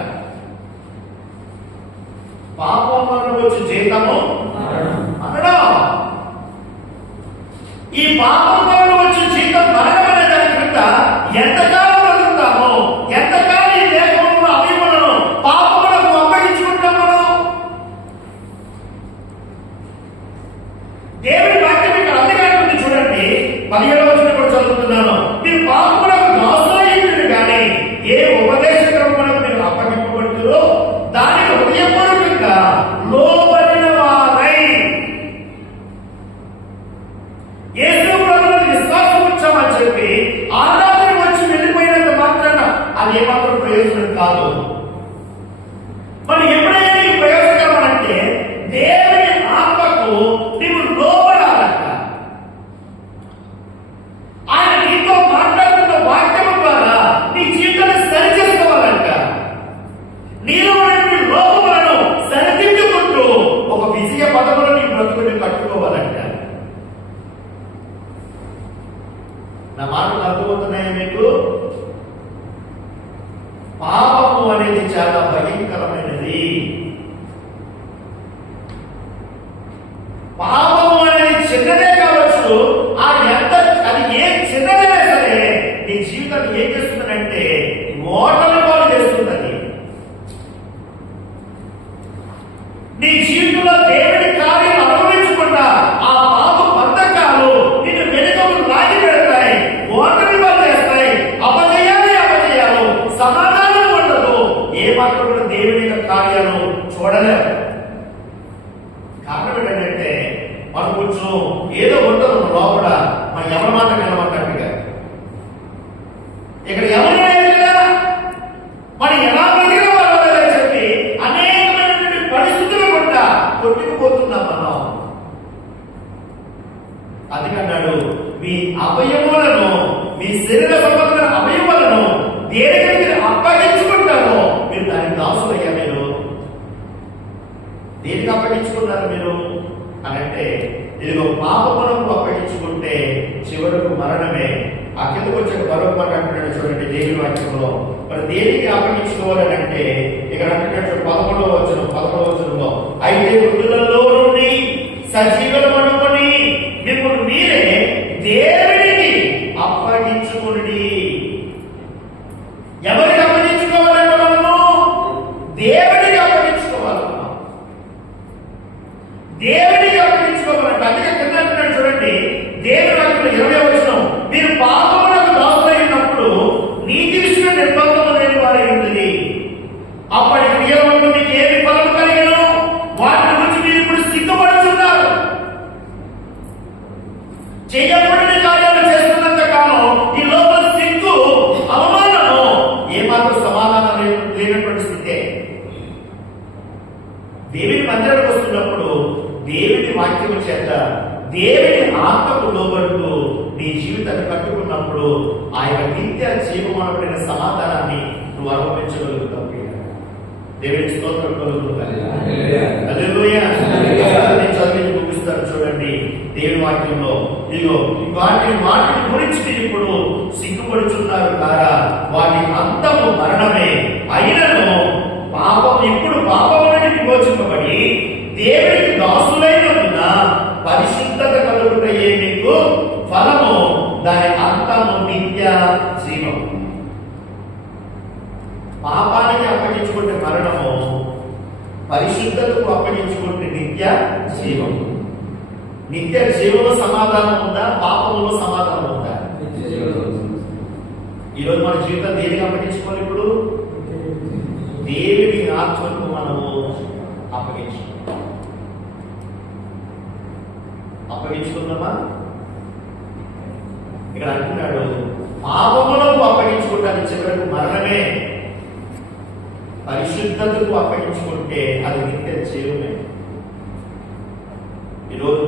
పాపం వల్ల వచ్చి జీతము అనడం. ఈ పాపం వల్ల వచ్చి జీతం మరణం అనే దాని క్రింద ఎంతకాలం బతుకుతామో, ఎంతకాలం ఈ దేహంలో అవయవులను పాపములకు అప్పగించుకుంటాం మనం. దేవుని వాక్యం ఇక్కడ అందుకంటుంది చూడండి. 17వ వచనం కూడా చదువుతున్నాను. మీరు పాపములకు దాసులయ్యుండురు గాని ఏ ఉపదేశ క్రమములకు మీరు అప్పగింపబడుతురో దానికి హృదయపూర్వకంగా లోబడిన వారై యేసు ప్రభువుని విశ్వాసం ఉంచామని చెప్పి ఆరాధన వచ్చి వెళ్ళిపోయినంత మాత్రాన అది ఏమాత్రం ప్రయోజనం కాదు. మరి ఎప్పుడైనా నీకు ప్రయోజనం అంటే దేవుని ఆత్మకు నీవు లోబడాలంట. ఆయన నీతో మాట్లాడుతున్న వాక్యం ద్వారా నీ జీవితాన్ని సరిచేసుకోవాలంట. నీలో ఉన్నటువంటి లోపములను సరిదిద్దుకుంటూ ఒక విజయ పదమును నీ బ్రతుకుని కట్టుకోవాలంట. నా మాటలు అర్థమవుతున్నాయా మీకు? పాపము అనేది చాలా భయంకరమైనది. పాపము అనేది చిన్నదే కావచ్చు, అది ఏ చిన్నదైనా సరే నీ జీవితాన్ని ఏం చేస్తుందంటే ఓటమి పాలు చేస్తుందని. నీ జీవితంలో దేవుడి కార్యం అనుభవించకుండా ఆ పాప బంధకాలు నిన్ను వెనుకలు రాగి పెడతాయి, ఓటమి పాలు చేస్తాయి, అపజయాలు, సమాధానం ఉండదు. ఏ మాత్రం కూడా దేవుని యొక్క కార్యాలు చూడలేవు. కారణం ఏంటంటే మనం కొంచెం ఏదో ఉంటుంది లోపల, మన అవయవాలను, మీ శరీర సంబంధమైన అవయవాలను దేనికి మీరు అప్పగించుకుంటారో మీరు దానికి దాసులయ్యా. మీరు దేనికి అప్పగించుకున్నారు మీరు అని అంటే, ఇదిగో పాపమునకు అప్పగించుకుంటే చివరకు మరణమే. ఆ కిందకు వచ్చే మరొక మాట అంటున్నాడు చూడండి దేవుని వాక్యంలో. మరి దేనికి అప్పగించుకోవాలని అంటే ఇక్కడ అంటున్నాడు 11వ వచనంలో, అయితే మృతులలో నుండి సజీవులు అనుకొని మిమ్మల్ని మీరే దేవునికి అప్పగించుకుని. ఎవరికి అప్పగించుకోవాలంటే మనము దేవునికి అప్పగించుకోవాలి. దేవునికి అప్పగించుకోవాలంటే అందుకే కింద అంటున్నాడు చూడండి దేవుని వాక్యంలో 20వ వచనం, మీరు పాపములకు దాసులైనప్పుడు నీతి విషయం నిర్బంధము లేని వారై ఉంటుంది. అప్పటి క్రియల వల్ల మీకు ఏమి ఫలం కలిగను వాటి గురించి మీరు ఇప్పుడు సిగ్గుపడుతున్నారు. చేయకూడని కార్యాలు చేస్తున్నంత కాలం ఈ లోపల సిగ్గు, అవమానము, ఏమాత్రం సమాధానం లేనటువంటి స్థితే. దేవుని మందిరానికి వస్తున్నప్పుడు దేవుని వాక్యము చేత దేవుని ఆత్మకు లోబడుతూ నీ జీవితాన్ని కట్టుకున్నప్పుడు ఆ యొక్క నిత్య జీవమానమైన సమాధానాన్ని నువ్వు అనుభవించగలుగుతావు. దేవుని స్తోత్రం కలుగుతుంది. హల్లెలూయా. చదివి ముగిస్తారు చూడండి దేవుని వాక్యంలో, ఇదిగో వాటిని గురించి మీరు ఇప్పుడు సిగ్గుపడుచున్నారు కారా, వాటి అంతము మరణమే. అయినను పాపం ఇప్పుడు పాపములని విమోచింపబడి దేవునికి దాసులైనందున పరిశుద్ధత కలుగుటయే మీకు ఫలము, దాని అంతము నిత్య జీవము. పాపానికి అప్పగించుకుంటే మరణము, పరిశుద్ధతకు అప్పగించుకుంటే నిత్య జీవము. నిత్య జీవంలో సమాధానం ఉందా? పాపంలో సమాధానం ఉందా? ఈరోజు మన జీవితం దేనికి అప్పగించుకోవాలి? ఇప్పుడు దేవుని ఆత్మకు మనము అప్పగించుకున్నామా? ఇక్కడ అంటున్నాడు పాపములకు అప్పగించుకుంటానికి చివరకు మరణమే, పరిశుద్ధతకు అప్పగించుకుంటే అది నిత్య జీవమే. ఈరోజు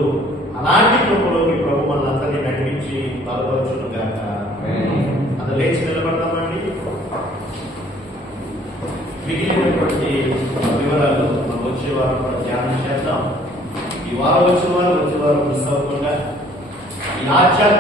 అలాంటి కృపలోకి ప్రభు మనందరినీ నడిపించి బలపరచును గాక. అది లేచి నిలబడతామండి. మిగిలినటువంటి వివరాలు మనం వచ్చే వారం కూడా ధ్యానం చేద్దాం. ఈ వారం వచ్చే వారం మిస్ అవ్వకుండా ఈ ఆధ్యాత్మిక